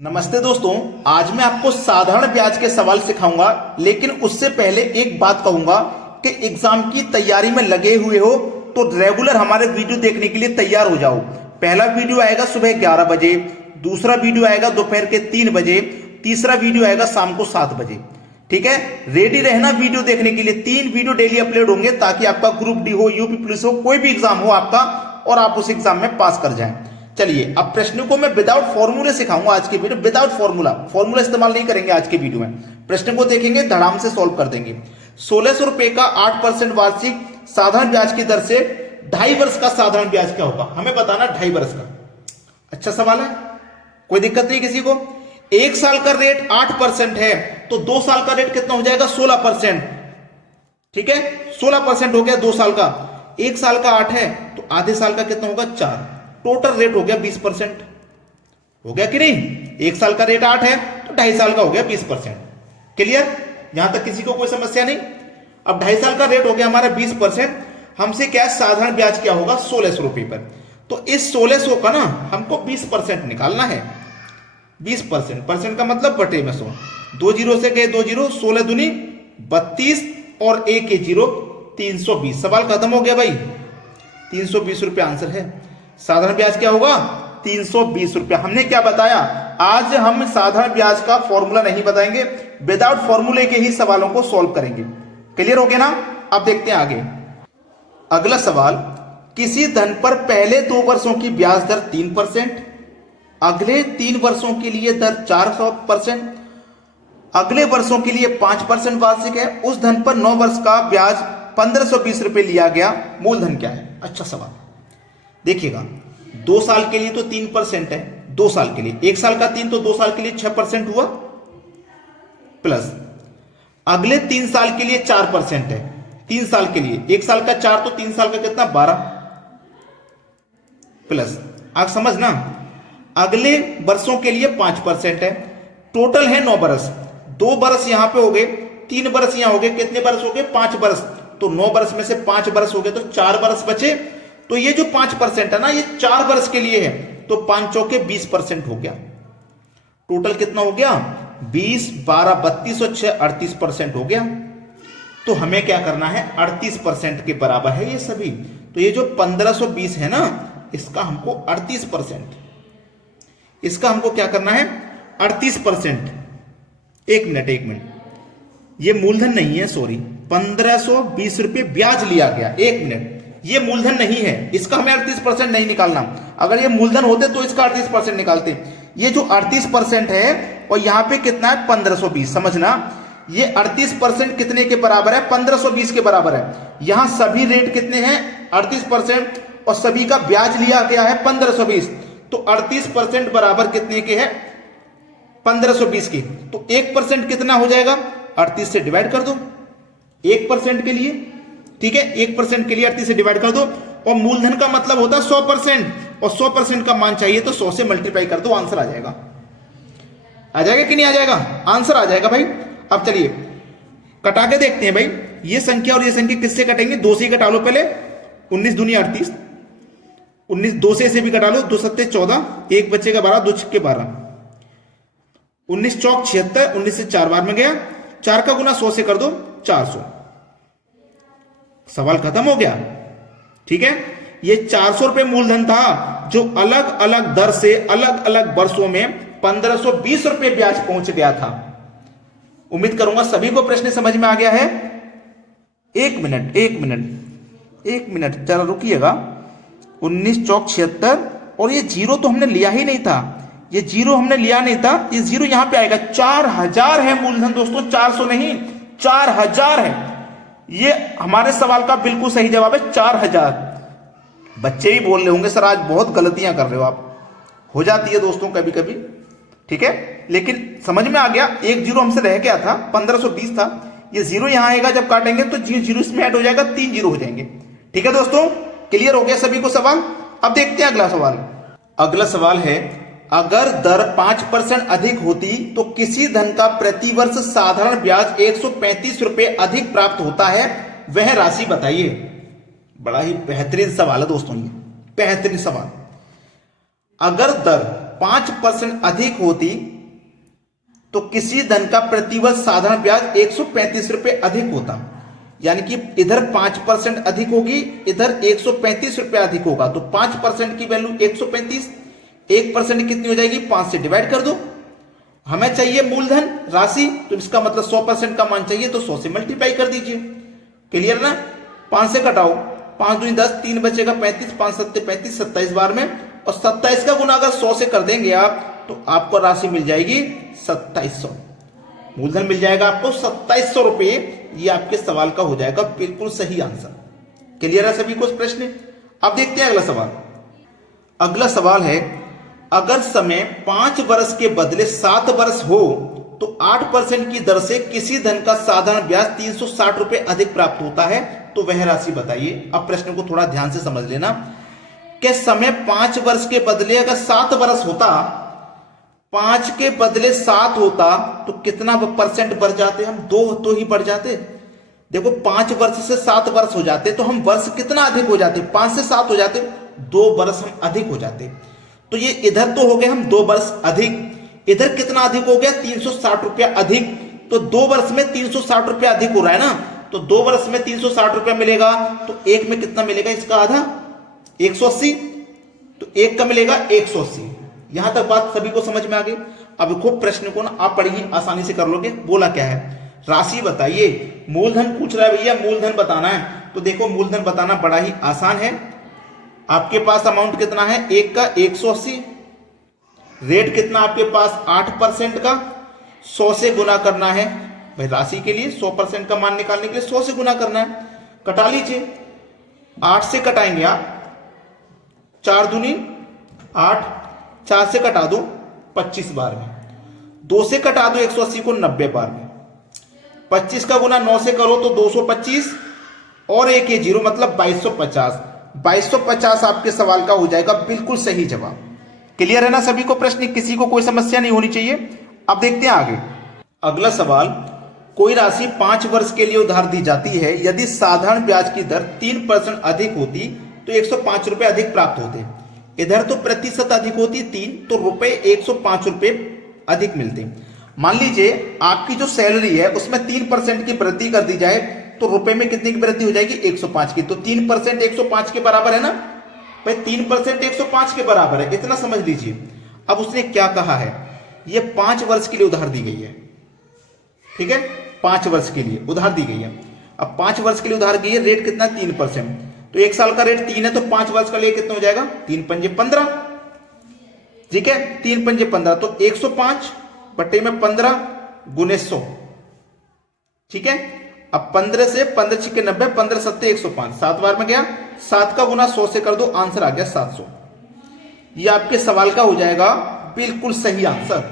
नमस्ते दोस्तों, आज मैं आपको साधारण ब्याज के सवाल सिखाऊंगा, लेकिन उससे पहले एक बात कहूंगा कि एग्जाम की तैयारी में लगे हुए हो तो रेगुलर हमारे वीडियो देखने के लिए तैयार हो जाओ। पहला वीडियो आएगा सुबह 11 बजे, दूसरा वीडियो आएगा दोपहर के 3 बजे, तीसरा वीडियो आएगा शाम को 7 बजे। ठीक है, रेडी रहना वीडियो देखने के लिए। 3 वीडियो डेली अपलोड होंगे ताकि आपका ग्रुप डी हो, यूपी पुलिस हो, कोई भी एग्जाम हो आपका, और आप उस एग्जाम में पास कर जाएं। चलिए, अब प्रश्न को मैं विदाउट फॉर्मूले सिखाऊंगा आज की वीडियो। विदाउट फॉर्मूला इस्तेमाल नहीं करेंगे आज की वीडियो में। प्रश्न को देखेंगे, धड़ाम से सॉल्व कर देंगे। 1600 रुपए का 8% वार्षिक साधारण ब्याज की दर से 2.5 वर्ष का साधारण ब्याज क्या होगा, हमें बताना 2.5 वर्ष का। अच्छा सवाल है, कोई दिक्कत नहीं किसी को। 1 साल का रेट 8% है तो 2 साल का रेट कितना हो जाएगा, 16%। ठीक है, 16% हो गया 2 साल का। 1 साल का 8 है तो आधे साल का कितना होगा, 4। टोटल रेट हो गया 20%। हो गया कि नहीं? 1 साल का रेट 8 है तो 2.5 साल का हो गया 20%। क्लियर? यहां तक किसी को कोई समस्या नहीं। अब 2.5 साल का रेट हो गया हमारा 20%। हमसे क्या, साधारण ब्याज क्या होगा, 1600 रुपए पर। तो इस 1600 का ना हमको 20% निकालना है। 20% परसेंट का मतलब बटे में 100। 2 जीरो से गए 2 जीरो, 16 दूनी 32 और 1 के जीरो 320। सवाल खत्म हो गया भाई। 320 रुपए आंसर है। साधारण ब्याज क्या होगा, 320 रुपया। हमने क्या बताया, आज हम साधारण ब्याज का फॉर्मूला नहीं बताएंगे, विदाउट फॉर्मूले के ही सवालों को सॉल्व करेंगे। क्लियर हो गया ना? अब देखते हैं आगे। अगला सवाल, किसी धन पर पहले 2 वर्षों की ब्याज दर 3%, अगले 3 वर्षों के लिए दर 4% अगले वर्षों के लिए 5% वार्षिक है। उस धन पर 9 वर्ष का ब्याज 1520 रुपए लिया गया, मूलधन क्या है? अच्छा सवाल। देखिएगा, 2 साल के लिए तो 3% है, 2 साल के लिए। 1 साल का 3 तो 2 साल के लिए 6% हुआ, प्लस अगले 3 साल के लिए 4% है। 3 साल के लिए 1 साल का 4 तो 3 साल का कितना, 12, प्लस आप समझना, अगले वर्षों के लिए 5% है। टोटल है 9 बरस। 2 बरस यहां पे हो गए, 3 बरस यहां हो गए, कितने बरस हो गए, 5 बरस। तो 9 बरस में से 5 बरस हो गए तो 4 बरस बचे। तो ये जो 5% है ना, ये 4 वर्ष के लिए है, तो 5 चौके 20% हो गया। टोटल कितना हो गया, 20, 12, 32 और 6 38% हो गया। तो हमें क्या करना है, 38% के बराबर है ये सभी। तो ये जो 1520 है ना, इसका हमको 38%, इसका हमको क्या करना है, 38%। एक मिनट, ये मूलधन नहीं है, सॉरी, 1520 रुपए ब्याज लिया गया। 1 मिनट, ये मूलधन नहीं है, इसका हमें 38% नहीं निकालना। अगर ये मूलधन होते तो इसका 38% निकालते। ये जो 38% है और यहां पे कितना है, 1520। समझना, ये 38% कितने के बराबर है, 1520 के बराबर है। यहां सभी रेट कितने हैं, 38%, और सभी का ब्याज लिया गया है 1520। तो 38% बराबर कितने के है, 1520 के। तो 1% कितना हो जाएगा, 38 से डिवाइड कर दो 1% के लिए। ठीक है, 1% के लिए 38 से डिवाइड कर दो। और मूलधन का मतलब होता है 100%, और 100% का मान चाहिए तो 100 से मल्टीप्लाई कर दो, आंसर आ जाएगा। आ जाएगा कि नहीं आ जाएगा, आंसर आ जाएगा भाई। अब चलिए कटा के देखते हैं भाई, ये संख्या और ये संख्या किससे कटेंगे, 2 से कटा लो पहले। 19 दूनी 38, 19 2 से भी कटा लो, 2 सत्ते 14, 1 बचेगा 12, 2 छक्के 12, 19 चौक 76, 19 से 4 बार में गया, 4 का गुना 100 से कर दो 400। सवाल खत्म हो गया। ठीक है, ये 400 रुपए मूलधन था जो अलग अलग दर से अलग अलग वर्षों में 1520 रुपए ब्याज पहुंच गया था। उम्मीद करूंगा सभी को प्रश्न समझ में आ गया है। एक मिनट जरा रुकिएगा। 19 चौक 76, और ये जीरो तो हमने लिया ही नहीं था, ये जीरो हमने लिया नहीं था, ये जीरो यहां पे आएगा। 4000 है मूलधन दोस्तों, 400 नहीं, 4000 है। ये हमारे सवाल का बिल्कुल सही जवाब है, 4000। बच्चे भी बोल रहे होंगे सर आज बहुत गलतियां कर रहे हो आप, हो जाती है दोस्तों कभी कभी। ठीक है, लेकिन समझ में आ गया। 1 जीरो हमसे रह गया था, 1520 था, ये जीरो यहां आएगा जब काटेंगे तो जीरो इसमें ऐड हो जाएगा, 3 जीरो हो जाएंगे। ठीक है दोस्तों, क्लियर हो गया सभी को सवाल। अब देखते हैं अगला सवाल। अगला सवाल है, अगर दर 5% अधिक होती तो किसी धन का प्रतिवर्ष साधारण ब्याज 135 रुपए अधिक प्राप्त होता है, वह राशि बताइए। बड़ा ही बेहतरीन सवाल है दोस्तों, ये बेहतरीन सवाल। अगर दर 5% अधिक होती तो किसी धन का प्रतिवर्ष साधारण ब्याज 135 रुपए अधिक होता। यानी कि इधर 5% अधिक होगी, इधर 135 रुपए अधिक होगा। तो 5% की वैल्यू 135, 1% कितनी हो जाएगी, 5 से डिवाइड कर दो। हमें चाहिए मूलधन राशि, तो इसका मतलब 100% का मान चाहिए, तो 100 से मल्टीप्लाई कर दीजिए। क्लियर ना? 5 से घटाओ, 5 दूनी 10, 3 बचेगा 35, 5 सत्ते 35, 27 बार में, और 27 का गुना अगर 100 से कर देंगे आप, तो आपको राशि मिल जाएगी 2700। मूलधन मिल जाएगा आपको 2700 रुपए। ये आपके सवाल का हो जाएगा बिल्कुल सही आंसर। क्लियर है सभी को प्रश्न? अब देखते हैं अगला सवाल। अगला सवाल है, अगर समय 5 वर्ष के बदले 7 वर्ष हो तो 8% की दर से किसी धन का साधारण ब्याज 360 रुपए अधिक प्राप्त होता है, तो वह राशि बताइए। अब प्रश्न को थोड़ा ध्यान से समझ लेना कि समय 5 वर्ष के बदले अगर 7 वर्ष होता, 5 के बदले 7 होता, तो कितना परसेंट बढ़ जाते हम? 2 तो ही बढ़ जाते। देखो 5 वर्ष से 7 वर्ष हो जाते तो हम वर्ष कितना अधिक हो जाते? 5 से 7 हो जाते, 2 वर्ष हम अधिक हो जाते। तो ये इधर तो हो गए हम 2 वर्ष अधिक, इधर कितना अधिक हो गया? 360 रुपया अधिक। तो 2 वर्ष में 360 रुपया अधिक हो रहा है ना, तो 2 वर्ष में 360 रुपया मिलेगा, तो एक में कितना मिलेगा? इसका आधा, 180। तो एक का मिलेगा 180। यहां तक बात सभी को समझ में आ गई? अब खूब प्रश्न को ना आप पढ़िए, आसानी से कर लोगे। बोला क्या है? राशि बताइए। मूलधन पूछ रहा है भैया, मूलधन बताना है। तो देखो मूलधन बताना बड़ा ही आसान है। आपके पास अमाउंट कितना है? एक का 180, रेट कितना आपके पास? 8% का, 100 से गुना करना है भाई। राशि के लिए 100% का मान निकालने के लिए 100 से गुना करना है। कटा लीजिए, 8 से कटाएंगे आप, 4 दूनी 8, 4 से कटा दो 25 बार में, 2 से कटा दो 180 को 90 बार में, 25 का गुना 9 से करो तो 225, और एक ये जीरो मतलब 2250। 2250 आपके सवाल का हो जाएगा बिल्कुल सही जवाब। क्लियर है ना सभी को प्रश्न? किसी को कोई समस्या नहीं होनी चाहिए। अब देखते हैं आगे। अगला सवाल, कोई राशि 5 वर्ष के लिए उधार दी जाती है। यदि साधारण ब्याज की दर 3% अधिक होती तो 105 रुपए अधिक प्राप्त होते। इधर तो प्रतिशत अधिक होती 3, तो रुपए 105 रुपए अधिक मिलते। मान लीजिए आपकी जो सैलरी है उसमें 3% की वृद्धि कर दी जाए, तो रुपए में कितनी की वृद्धि हो जाएगी? 105 की। तो 3% 105 के बराबर है ना भाई, 3% 105 के बराबर है, इतना समझ लीजिए। अब उसने क्या कहा है? ये 5 वर्ष के लिए उधार दी गई है, ठीक है? 5 वर्ष के लिए उधार दी गई है। अब 5 वर्ष के लिए उधार दी है, रेट कितना? 3%। तो 1 साल का रेट 3 है, तो 5 वर्ष का लिए कितना हो जाएगा? 3 पंजे 15, ठीक है? 3 पंजे 15, तो 105 बट्टे में 15 गुने 100, ठीक है? अब 15 से 15 छिके 90, 15 सत्ते 105, 7 बार में गया, 7 का गुना 100 से कर दो, आंसर आ गया 700। ये आपके सवाल का हो जाएगा बिल्कुल सही आंसर।